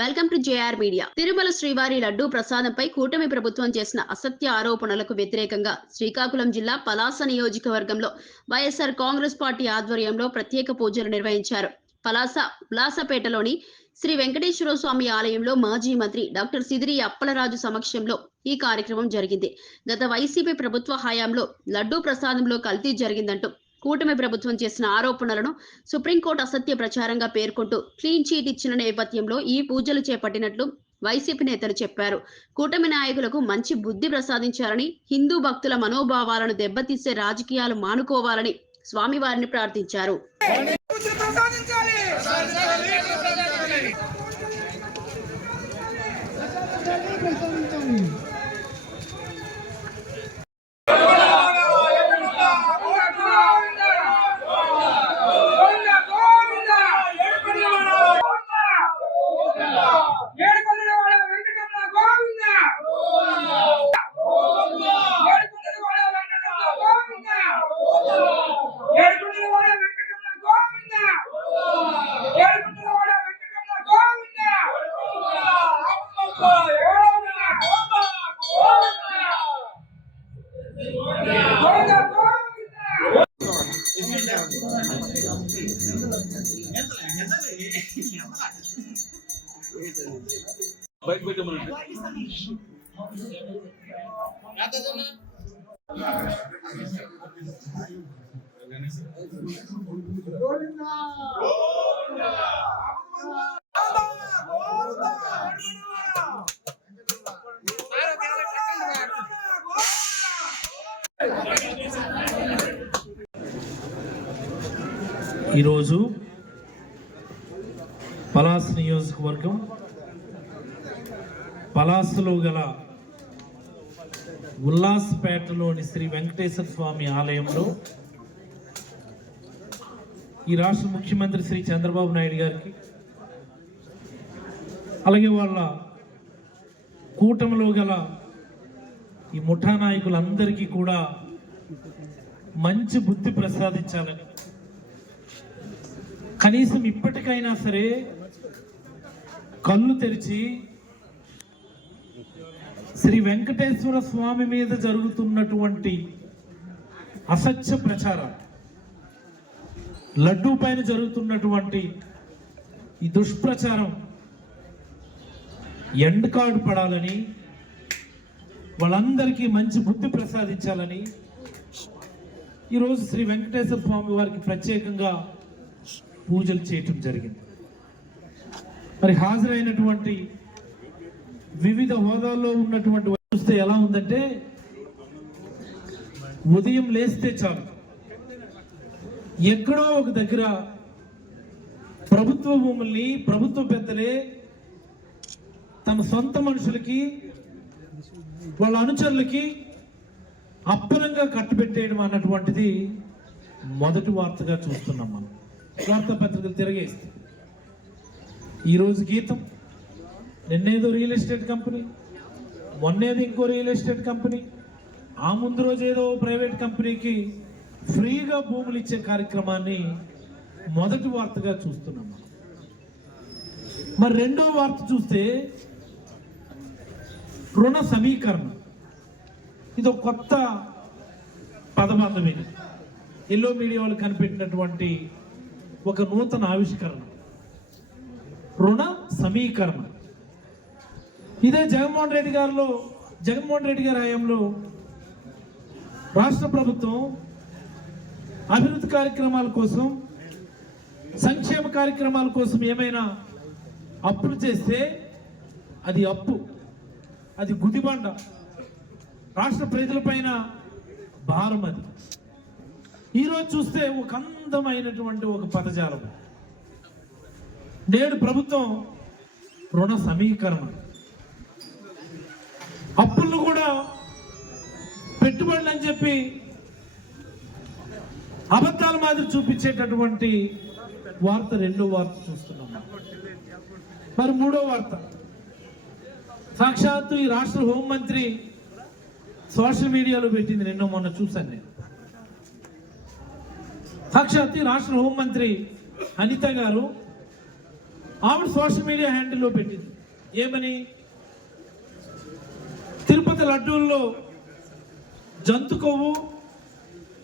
Welcome to JR media. Tirumala Srivari laddu ప్రసాదంపై కూటమి ప్రభుత్వం చేసిన అసత్య ఆరోపణలకు వ్యతిరేకంగా శ్రీకాకుళం జిల్లా పలాస నియోజకవర్గంలో వైఎస్ఆర్ కాంగ్రెస్ పార్టీ ఆధ్వర్యంలో ప్రత్యేక పూజలు నిర్వహించారు. పలాసపేటలోని శ్రీ వెంకటేశ్వర స్వామి ఆలయంలో మాజీ మంత్రి డాక్టర్ సిదిరి అప్పలరాజు సమక్షంలో ఈ కార్యక్రమం జరిగింది. గత వైసీపీ ప్రభుత్వ హయాంలో లడ్డూ ప్రసాదంలో కల్తీ జరిగిందంటూ కూటమి ప్రభుత్వం చేసిన ఆరోపణలను సుప్రీంకోర్టు అసత్య ప్రచారంగా పేర్కొంటూ క్లీన్ చీట్ ఇచ్చిన నేపథ్యంలో ఈ పూజలు చేపట్టినట్లు వైసీపీ నేతలు చెప్పారు. కూటమి నాయకులకు మంచి బుద్ధి ప్రసాదించాలని, హిందూ భక్తుల మనోభావాలను దెబ్బతీసే రాజకీయాలు మానుకోవాలని స్వామివారిని ప్రార్థించారు. ఈరోజు పలాస నియోజకవర్గం పలాసలో గల ఉల్లాస్పేటలోని శ్రీ వెంకటేశ్వర స్వామి ఆలయంలో ఈ రాష్ట్ర ముఖ్యమంత్రి శ్రీ చంద్రబాబు నాయుడు గారికి, అలాగే వాళ్ళ కూటమిలో గల ఈ ముఠా నాయకులందరికీ కూడా మంచి బుద్ధి ప్రసాదించాలని, కనీసం ఇప్పటికైనా సరే కళ్ళు తెరిచి శ్రీ వెంకటేశ్వర స్వామి మీద జరుగుతున్నటువంటి అసత్య ప్రచారం, లడ్డూ పైన జరుగుతున్నటువంటి ఈ దుష్ప్రచారం ఎండ్ కార్డు పడాలని, వాళ్ళందరికీ మంచి బుద్ధి ప్రసాదించాలని ఈరోజు శ్రీ వెంకటేశ్వర స్వామి వారికి ప్రత్యేకంగా పూజలు చేయటం జరిగింది. మరి హాజరైనటువంటి వివిధ హోదాల్లో ఉన్నటువంటి చూస్తే ఎలా ఉందంటే, ఉదయం లేస్తే చాలు ఎక్కడో ఒక దగ్గర ప్రభుత్వ భూముల్ని ప్రభుత్వ పెద్దలే తమ సొంత మనుషులకి, వాళ్ళ అనుచరులకి అప్పనంగా కట్టుబెట్టేయడం అన్నటువంటిది మొదటి వార్తగా చూస్తున్నాం. మనం వార్తాపత్రికలు తిరగేస్తే ఈరోజు గీతం, నిన్నేదో రియల్ ఎస్టేట్ కంపెనీ, మొన్నేది ఇంకో రియల్ ఎస్టేట్ కంపెనీ, ఆ ముందు రోజు ఏదో ప్రైవేట్ కంపెనీకి ఫ్రీగా భూములు ఇచ్చే కార్యక్రమాన్ని మొదటి వార్తగా చూస్తున్నాం. మరి రెండో వార్త చూస్తే రుణ సమీకరణ. ఇది ఒక కొత్త పదబంధం. ఇది ఎల్లో మీడియా వాళ్ళు కనిపెట్టినటువంటి ఒక నూతన ఆవిష్కరణ, రుణ సమీకరణ. ఇదే జగన్మోహన్ రెడ్డి గారి హయాంలో రాష్ట్ర ప్రభుత్వం అభివృద్ధి కార్యక్రమాల కోసం, సంక్షేమ కార్యక్రమాల కోసం ఏమైనా అప్పులు చేస్తే అది అప్పు, అది గుదిబండ, రాష్ట్ర ప్రజలపైన భారం. అది ఈరోజు చూస్తే ఒక అందమైనటువంటి ఒక పదజాలం. నేడు ప్రభుత్వం రుణ సమీకరణ, అప్పులను కూడా పెట్టుబడులు అని చెప్పి అబద్ధాల మాదిరి చూపించేటటువంటి వార్త రెండో వార్త చూస్తున్నాం. మరి మూడో వార్త, సాక్షాత్తు ఈ రాష్ట్ర హోంమంత్రి సోషల్ మీడియాలో పెట్టింది, నిన్న మొన్న చూశాను నేను. సాక్షాత్తు రాష్ట్ర హోంమంత్రి అనిత గారు ఆవిడ సోషల్ మీడియా హ్యాండిల్లో పెట్టింది ఏమని, తిరుపతి లడ్డూల్లో జంతు కొవ్వు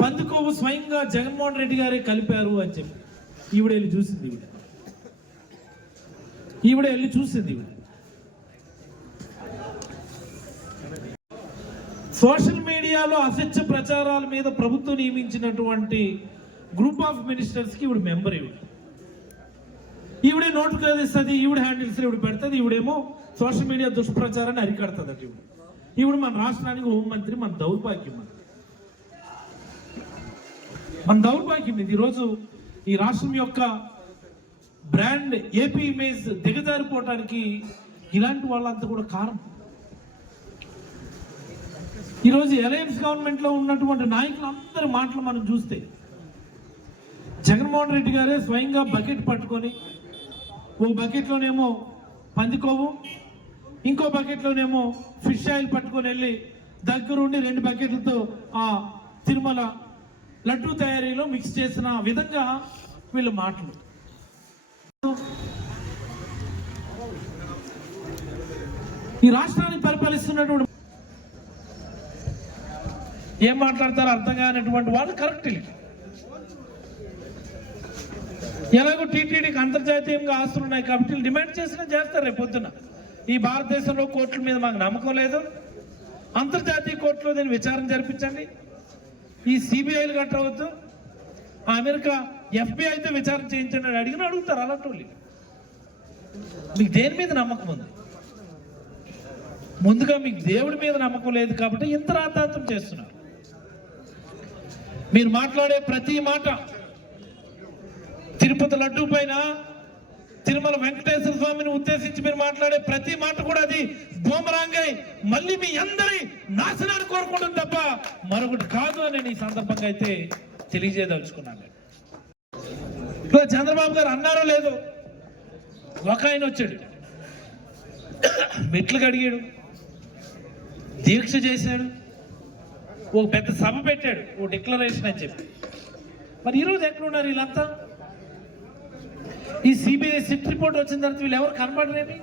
పంది కొవ్వు స్వయంగా జగన్మోహన్ రెడ్డి గారే కలిపారు అని చెప్పి ఈవిడ వెళ్ళి చూసింది. ఈవిడ వెళ్ళి చూసింది. సోషల్ మీడియాలో అసత్య ప్రచారాల మీద ప్రభుత్వం నియమించినటువంటి గ్రూప్ ఆఫ్ మినిస్టర్స్కి ఈవిడ మెంబర్. ఈవిడే నోటిఫికేషన్ ఇస్తుంది, ఈవిడ హ్యాండిల్స్ ఈవిడ పెడుతుంది, ఈవిడేమో సోషల్ మీడియా దుష్ప్రచారాన్ని అరికడుతుంది అట. ఈవిడ మన రాష్ట్రానికి హోంమంత్రి. మన దౌర్భాగ్యం, మన దౌర్భాగ్యం ఇది. ఈరోజు ఈ రాష్ట్రం యొక్క బ్రాండ్ ఏపీ ఇమేజ్ దిగజారిపోవటానికి ఇలాంటి వాళ్ళంతా కూడా కారణం. ఈరోజు అలయన్స్ గవర్నమెంట్లో ఉన్నటువంటి నాయకులందరి మాటలు మనం చూస్తే జగన్మోహన్ రెడ్డి గారే స్వయంగా బకెట్ పట్టుకొని ఓ బకెట్లోనేమో పందికోవు, ఇంకో బకెట్లోనేమో ఫిష్ ఆయిల్ పట్టుకొని వెళ్ళి దగ్గరుండి 2 బకెట్లతో ఆ తిరుమల లడ్డూ తయారీలో మిక్స్ చేసిన విధంగా వీళ్ళ మాటలు. ఈ రాష్ట్రాన్ని పరిపాలిస్తున్నటువంటి ఏం మాట్లాడతారో అర్థం కానటువంటి వాళ్ళు కరెక్ట్. ఎలాగో టీటీడీకి అంతర్జాతీయంగా ఆస్తులు ఉన్నాయి కాబట్టి డిమాండ్ చేసినా చేస్తారు. రేపు పొద్దున ఈ భారతదేశంలో కోర్టుల మీద మాకు నమ్మకం లేదు, అంతర్జాతీయ కోర్టులో దీన్ని విచారణ జరిపించండి. ఈ సిబిఐలు కట్టవద్దు, అమెరికా FBI తో విచారణ చేయించండి అని అడుగుతారు. అలాంటి వాళ్ళు మీకు దేని మీద నమ్మకం ఉంది? ముందుగా మీకు దేవుడి మీద నమ్మకం లేదు కాబట్టి ఇంత రాద్ధాంతం చేస్తున్నారు. మీరు మాట్లాడే ప్రతి మాట, తిరుపతి లడ్డూ పైన, తిరుమల వెంకటేశ్వర స్వామిని ఉద్దేశించి మీరు మాట్లాడే ప్రతి మాట కూడా అది బూమరాంగై మళ్ళీ మీ అందరి నాశనాన్ని కోరుకుంటుంది తప్ప మరొకటి కాదు అని నేను ఈ సందర్భంగా అయితే తెలియజేయదలుచుకున్నాను. ఇప్పుడు చంద్రబాబు గారు అన్నారో లేదో, ఒక ఆయన వచ్చాడు, మెట్లు కడిగాడు, దీక్ష చేశాడు, ఓ పెద్ద సభ పెట్టాడు, ఓ డిక్లరేషన్ అని చెప్పి. మరి ఈరోజు ఎక్కడున్నారు వీళ్ళంతా? ఈ సిబిఐ సిట్ రిపోర్ట్ వచ్చిన తర్వాత వీళ్ళు ఎవరు కనబడరేమి?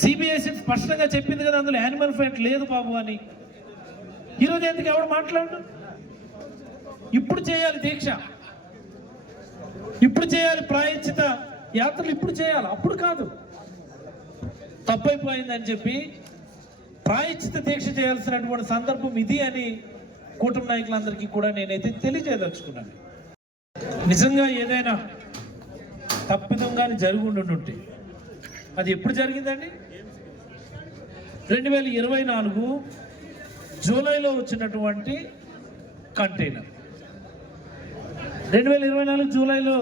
సిబిఐ సిట్ స్పష్టంగా చెప్పింది కదా అందులో యానిమల్ ఫ్యాట్ లేదు బాబు అని. ఈరోజు ఎందుకు ఎవరు మాట్లాడు? ఇప్పుడు చేయాలి దీక్ష, ఇప్పుడు చేయాలి ప్రాయశ్చిత యాత్రలు, ఇప్పుడు చేయాలి, అప్పుడు కాదు. తప్పైపోయిందని చెప్పి ప్రాయశ్చిత దీక్ష చేయాల్సినటువంటి సందర్భం ఇది అని కూటమి నాయకులందరికీ కూడా నేనైతే తెలియజేయదలుచుకున్నాను. నిజంగా ఏదైనా తప్పిదంగానే జరిగి ఉండుంటే అది ఎప్పుడు జరిగిందండి? 2024 జూలైలో వచ్చినటువంటి కంటైనర్. 2024 జూలైలో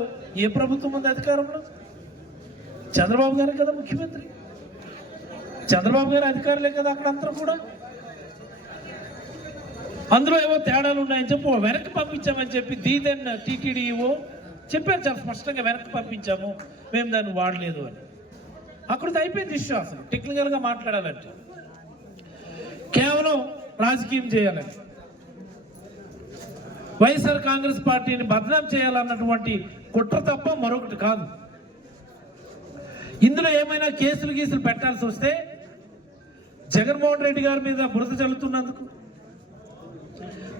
ఏ ప్రభుత్వం ఉంది అధికారంలో? చంద్రబాబు గారు కదా ముఖ్యమంత్రి, చంద్రబాబు గారు అధికారులే కదా అక్కడ అందరూ కూడా. అందులో ఏవో తేడాలు ఉన్నాయని చెప్పి వెనక్కి పంపించామని చెప్పి దీదెన్ టీటీడీఓ చెప్పారు చాలా స్పష్టంగా, వెనక్కి పంపించాము, మేము దాన్ని వాడలేదు అని. అక్కడ అయిపోయింది ఇష్యూ. అసలు టెక్నికల్గా మాట్లాడాలంటే కేవలం రాజకీయం చేయాలని, వైఎస్ఆర్ కాంగ్రెస్ పార్టీని బదనాం చేయాలన్నటువంటి కుట్ర తప్ప మరొకటి కాదు. ఇందులో ఏమైనా కేసులు గీసులు పెట్టాల్సి వస్తే జగన్మోహన్ రెడ్డి గారి మీద బురద చల్లుతున్నందుకు,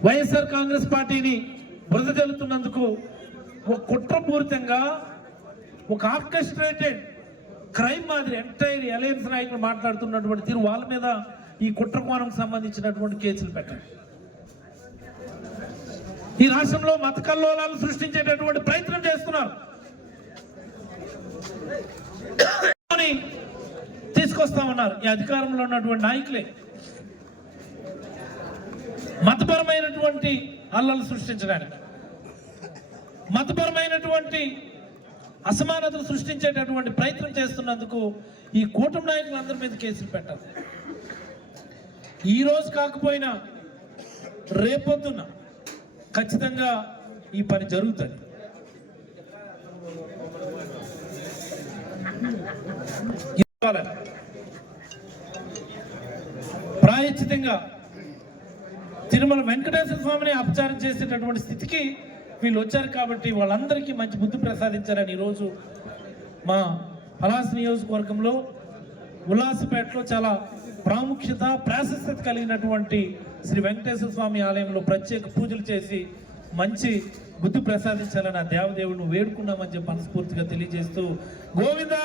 వైఎస్ఆర్ కాంగ్రెస్ పార్టీని బురద చల్లుతున్నందుకు ఒక కుట్రపూరితంగా, ఒక ఆర్కెస్ట్రేటెడ్ క్రైమ్ మాదిరి ఎంటైర్ అలయన్స్ నాయకులు మాట్లాడుతున్నటువంటి తీరు వాళ్ళ మీద ఈ కుట్ర కోణంకి సంబంధించినటువంటి కేసులు పెట్టండి. ఈ రాష్ట్రంలో మత కల్లోలాలు సృష్టించేటటువంటి ప్రయత్నం చేస్తున్నారు, తీసుకొస్తామన్నారు ఈ అధికారంలో ఉన్నటువంటి నాయకులే. మతపరమైనటువంటి అల్లలు సృష్టించడానికి, మతపరమైనటువంటి అసమానతలు సృష్టించేటటువంటి ప్రయత్నం చేస్తున్నందుకు ఈ కూటమి నాయకులందరి మీద కేసులు పెట్టాలి. ఈ రోజు కాకపోయినా రేపొద్దున ఖచ్చితంగా ఈ పని జరుగుతుంది. ప్రాయశ్చితంగా తిరుమల వెంకటేశ్వర స్వామిని అపచారం చేసేటటువంటి స్థితికి వీళ్ళు వచ్చారు కాబట్టి వాళ్ళందరికీ మంచి బుద్ధి ప్రసాదించారని ఈరోజు మా పలాస నియోజకవర్గంలో ఉల్లాసపేటలో చాలా ప్రాముఖ్యత ప్రాశస్త్యత కలిగినటువంటి శ్రీ వెంకటేశ్వర స్వామి ఆలయంలో ప్రత్యేక పూజలు చేసి మంచి బుద్ధి ప్రసాదించాలని ఆ దేవదేవుడిని వేడుకున్నామని చెప్పి మనస్ఫూర్తిగా తెలియజేస్తూ గోవిందా.